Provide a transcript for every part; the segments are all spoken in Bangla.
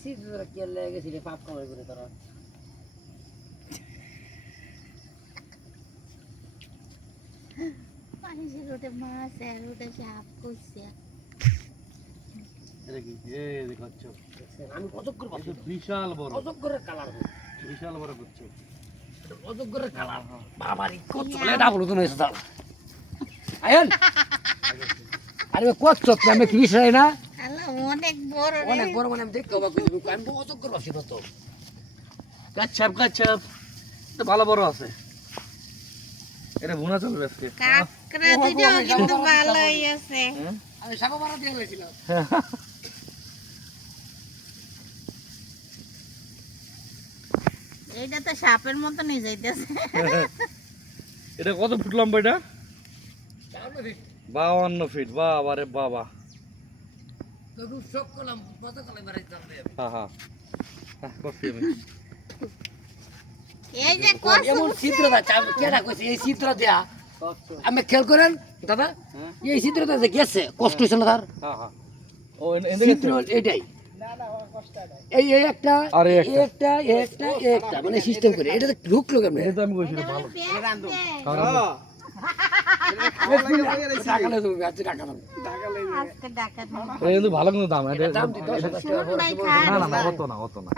সিদ্ধরা কি লেগে গেছিল পাপ কামাই করে তারা মানুষের ওটা মাছ আর ওটা সাপ করছে এটা কি এই যে কচ্ছপ আমি অজগর পাচ্ছি বিশাল বড় অজগরের কালার বিশাল বড় কচ্ছপ অজগরের কালার বাবারি কচ্ছপ এটা বলো তুমি এসে দাও আয়ন আরে কচ্ছপ আমি কি বিষয় না আল্লাহ অনেক বড় রে অনেক বড় মানে আমি দেখতে অবাক হইছি আমি তো অজগর পাচ্ছি না তো কচ্ছপ কচ্ছপ এটা ভালো বড় আছে এটা ভুনা চলবে আজকে কাকড়া দুটো কিন্তু ভালোই আছে আমি সাপা মারা দিয়ে গেছিলাম এইটা তো সাপের মতনই যাইতেছে এটা কত ফুট লম্বা এটা 52 ফিট বাবা রে বাবা তো খুব শখ করলাম কত কালে মারাইতাম রে হ্যাঁ হ্যাঁ কফি আমি এই যে এমন চিত্রটা কেডা কইছে এই চিত্র দেয়া আমি খেয়াল করেন দাদা এই চিত্রটা যে গেছে কষ্ট হইছে না তার হ্যাঁ হ্যাঁ ও চিত্র এটাই এই এই একটা আর এই এই একটা এই একটা এই একটা মানে সিস্টেম করে এটা তো ঢুকলো কেমনে এটা আমি কইছি ভালো টাকা লই তুমি আজকে টাকা দাও আজকে ডাকাত এটা কিন্তু ভালো কিন্তু দাম এটা দাম দি 10,000 টাকা না না না অত না অত না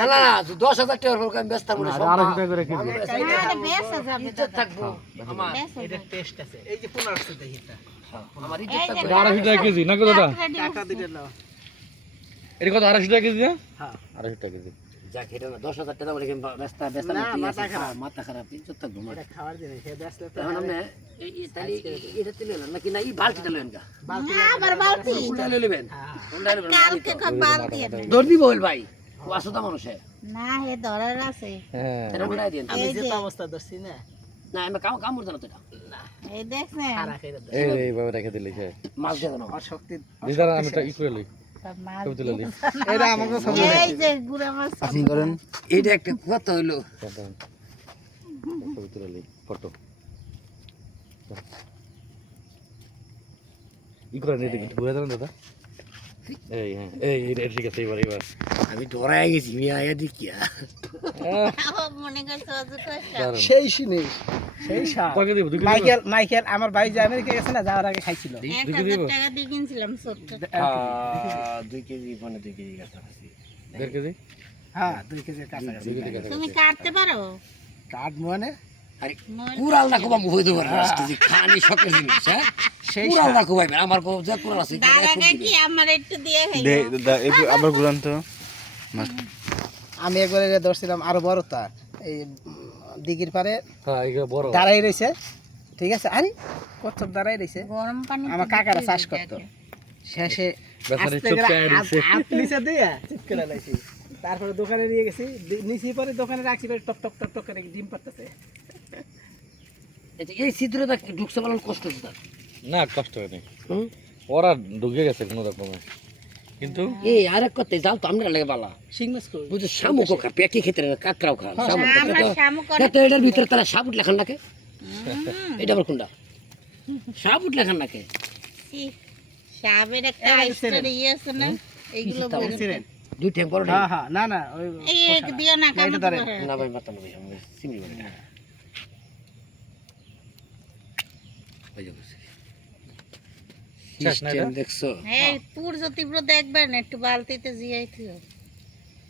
না না 10,000 টাকা করে আমি ব্যস্ত মনে 250 টাকা করে কিনবো আরে বেশ যাবে ইজ্জত থাকবো আমার এটা টেস্ট আছে এই যে 1500 তে হিটা আমার ইজ্জত থাকবো 250 টাকা কেজি না কত দাদা টাকা দিতে নাও এটা কত 250 টাকা কেজি না হ্যাঁ 250 টাকা কেজি যা খেতে না 10,000 টাকা বলে ব্যস্ত ব্যস্ত না, মাথা খারাপ। মাথা খারাপ ইজ্জত থাকবো আমার এটা খাওয়ার জিনিস সে ব্যস্ত তো এখন আপনি এই তাহলে এটা তুলে নেন নাকি না এই বালতিটা লইন গা বালতি আবার বালতি কোনটা লই নেবেন কোনটা নেবেন কালকে কব বালতি আনবে। দৌড় দিব হইল ভাই ও আসুদা মানুষ না হে ধরার আছে হ্যাঁ এটা উড়াই দেন আমি এই যে যে- অবস্থা ধরছি না না আমি কাম করতে না তো এটা এই দেখছেন খারা খেয়ে দাও এই এই ভাবে রেখে দিলি হ্যাঁ মাছ দিয়ে দেন আর শক্তি দিদারা আমি এটা ই করে লই সব মাছ ছবি তুলে লই এটা আমাকে এই যে গুড়া মাছ আসিং করেন এইটা একটা কত হইলো ছবি তুলে লই ফটো ই করে নেই দেখি ঘুরে দাঁড়ান দাদা এই হ্যাঁ এই ঠিক আছে এবার এবার আমি ডরাই গেছি মিয়া আয়া দেখিয়া মনে করছে অজু কষ্ট দাঁড়ান সেই জিনিস সেই সাপ কয়কে দিব 2 কেজি মাইকেল আমার ভাই যে আমেরিকা গেছে না যাওয়ার আগে খাইছিল 1000 টাকা দিয়ে কিনছিলাম ছোট্ট 2 কেজি মানে 2 কেজি কাছাকাছি 1.5 কেজি হ্যাঁ 2 কেজি কাছাকাছি 2 কেজি তুমি কাটতে পারো কাঠ মানে আরে কুরাল না কোবা মুখ হইতে পারে কেজি খানি শখের জিনিস হ্যাঁ সেই কুরাল না কোবাইবে আমার কো যে কুরাল আছে দাদাকে কি আমার একটু দিয়ে খাইও আবার ঘুরান তো আমি একবার এটা ধরছিলাম আরো বড় তা এই দিঘির পারে হ্যাঁ এই বড় দাঁড়াই রইছে ঠিক আছে আরে কচ্ছপ দাঁড়াই রইছে গরম পানি আমার কাকারা চাষ করতো শেষে বেচারি আস্তে চুপকে করে আইছে হাত নিচে দিয়ে চুপ করে লাইছি তারপরে দোকানে নিয়ে গেছি নিচে পরে দোকানে রাখছি পরে টক টক টক টক করে ডিম পাততেছে এই ছিদ্রটা ঢুকছে বলার কষ্ট হচ্ছে তার না কষ্ট হয় নাই হুম? ওরা ঢুকে গেছে কোনো রকমে কিন্তু এই আরেক কথা জাল তো আমরা লাগে বালা শিং মাছ কই বুঝছো শামুকও খা পেঁকি খেতে না কাকড়াও খা শামুক আমরা শামুক তো এটার ভিতরে তারা সাবুট লেখান নাকে এটা আবার কোনটা সাবুট লেখান নাকে সাবের একটা স্টোরি আছে না এইগুলো বলে দুই ট্যাঙ্ক বড় হ্যাঁ হ্যাঁ না না ওই এই দিও না কাম এটা ধরে। না ভাই মাথা নবী আমি সিমি বলে না ওই যে বসে শেষ না এটা? সিস্টেম দেখছো এই সূর্য তীব্র দেখবেন একটু বালতিতে জিয়াইতিও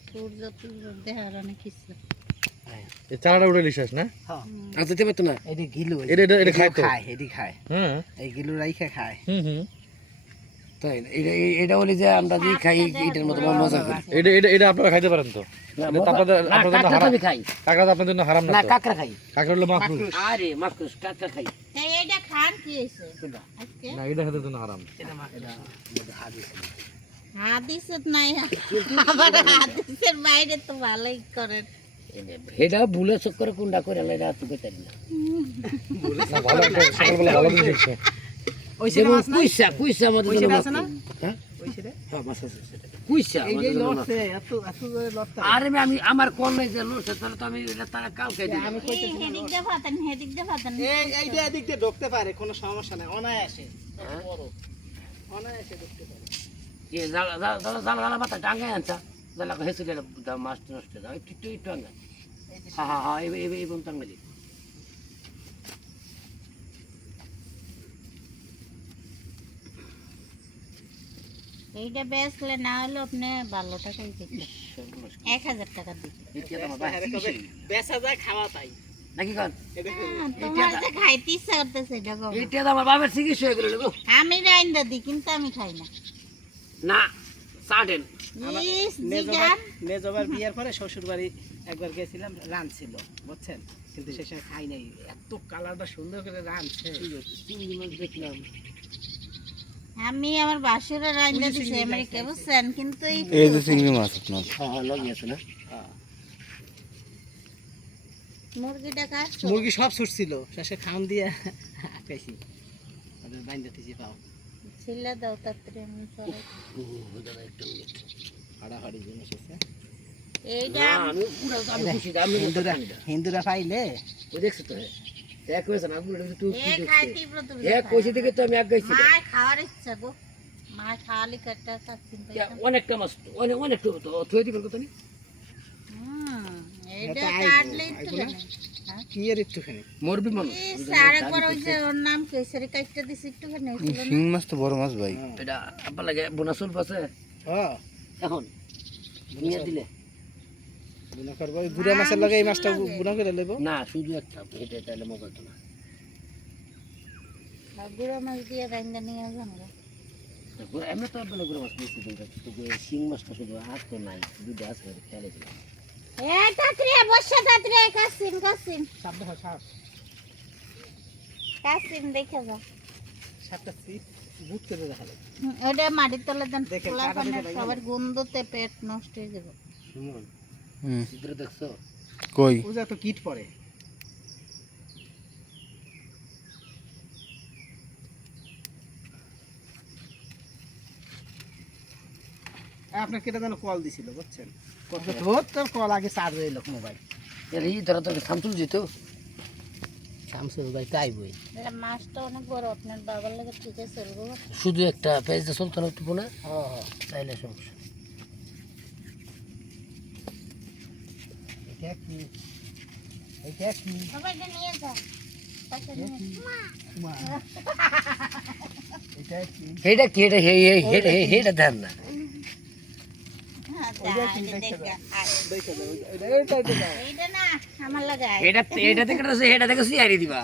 সূর্য তীব্র দেখার অনেক কিছু এই চারাটা উঠে লিসাস না হ্যাঁ আর দিতে পারতো না এডি গিলু এটা খায় তো খায় এডি খায় হুম এই গিলু রাইখা খায় হুম তাই না? এটা বলি যে আমরা যে খাই এটার মতো মজা করি এটা আপনারা খাইতে পারেন তো না, এটা তো আপনাদের না, আপনাদের জন্য কাঁকড়া তো হারাম আমি খাই কাঁকড়া তো আপনাদের জন্য হারাম না না তো কাঁকড়া খাই কাঁকড়া হলো মাকরুহ আরে মাকড়ুস কাঁকড়া খাই এইটা খান কি হইছে কোনটা? আজকে না এটা হাতের জন্য হারাম হাদিসত নাই আবার হাদিসের বাইরে তো ভালোই করেন এটা ভুলে চক্করে কুন্ডা করে এটা তুই তাই না না ভালো একটা সকালবেলা ভালো জিনিস হচ্ছে ওই সেটা যেমন মাছ না কুইসা আমাদের ওই জন্য সেটা মাছ আছে না? হ্যাঁ ওই সেটা হ্যাঁ মাছ আছে সেটা। কুইসা এই যে আমাদের জন্য মাছ। লড়ছে এত এত করে লড়তে আরে আমি আমার কোন নাই যে লড়ছে তাহলে তো আমি এটা তারা কালকে দিই আমি এই হেদিক দিয়ে ফাতেন হেদিক দিয়ে ফাতেন এই এইটা এদিক দিয়ে ঢুকতে পারে কোনো সমস্যা নাই অনায়াসে বড় অনায়াসে ঢুকতে পারে জালা জালা জালা জালা মাথা ডাঙ্গায় আনছা জালা হেসে গেলে মাছ নষ্ট হয়ে যাবে একটু একটু আঙ্গা হ্যাঁ হ্যাঁ এই বন্ধু আঙ্গালি এইটা বেচলে না হলে আপনি 12 টাকাই দিতেন 1000 টাকা দিতেন বেচা যায় খাওয়া তাই নাকি কান তোমার যে খাইতে ইচ্ছা করতেছে এটা গো এইটা তো আমার বাবার চিকিৎসা হয়ে গেল আমি রাইন্দা দিই কিন্তু আমি খাই না না সাডেন ইস জিগান মেজবার বিয়ের পরে শ্বশুর বাড়ি একবার গেছিলাম রাঁধছিল বুঝছেন কিন্তু সে সময় খাই নাই এত কালারটা সুন্দর করে রাঁধছে চিংড়ি মাছ দেখলাম আমি আমার বাসুরা রাইন্দা দিছি আমেরিকা বুঝছেন কিন্তু এই যে চিংড়ি মাছ আপনার হ্যাঁ হ্যাঁ লগি আছে না মুরগিটা কার মুরগি সব ছুটছিল শেষে খাওন দিয়ে আটকাইছি ওদের বাইন্দা দিছি পাও ছিলা দাও তাড়াতাড়ি আমি সরাই হাড়াহাড়ি জিনিস আছে এইটা আমি পুরো আমি খুশি আমি হিন্দুরা পাইলে ওই দেখছ তো এক হয়েছে না আপনি তুই এ খাইতে প্রথম এক কইছি থেকে তো আমি এক গাইছি মা খাওয়ার ইচ্ছা গো মা খালি কাটটা খাচ্ছেন অনেকটা মাছ অনেক তো থই দিবেন কত নি এইটা এটা কাটলে আইবো, একটু আইবো না? জানেন হ্যাঁ কি এর একটুখানি মরবি মানুষ আরেকবার ওই যে ওর নাম কেসরি কাটটা দিছি একটুখানি হয়েছিল না শিং মাছ তো বড় মাছ ভাই এটা আপনার লাগে বোনাসুল পাশে হ্যাঁ এখন নিয়ে দিলে বুনা করবো ওই বুড়া মাছের লগে এই মাছটা বুনা করে নেবো না শুধু একটা এটা তাহলে মোবাইল তো না গুঁড়া মাছ দিয়ে রাইন্দা নিয়ে যান গো এমনি তো আপনার গুলো মাছ নিয়েছি কিন্তু শিং মাছটা শুধু হাত তো নাই দুটো আছে খেয়ালে দিলাম এ তাড়াতাড়ি বসা তাড়াতাড়ি কাসিম সাপ দেখো সাপ কাসিম দেখে যা সাপটা বুট করে দেখালো ওটা মাটির তলে দেন দেখেন, খোলা কাটা পানে দেখে সবার গন্ধতে পেট নষ্ট হয়ে যাবে সুমন হুম চিত্র দেখছো কই পূজা তো কিট পরে আপনার কেটে যেন কল দিছিল বুঝছেন তোর কল আগে চার্জ হয়ে লোক মোবাইল এর এই ধরো তো সামতুল যেত শামসুর ভাই তাই বই এটা মাছটা অনেক বড় আপনার বাবার লাগে ঠিক আছে গো শুধু একটা পেঁয়াজটা চলতো না একটু না হ্যাঁ তাইলে সমস্যা এটা কি এটা কি সবাইকে নিয়ে যা পাশে নিয়ে মা এটা কি এটা কি এটা দেন না হ্যাঁ, যা, ওইটা কি এটা দেখতে দেখা। দেখো এটা এইটা না আমার লাগে এটা থেকে এটা থেকে সিয়ারি দিবা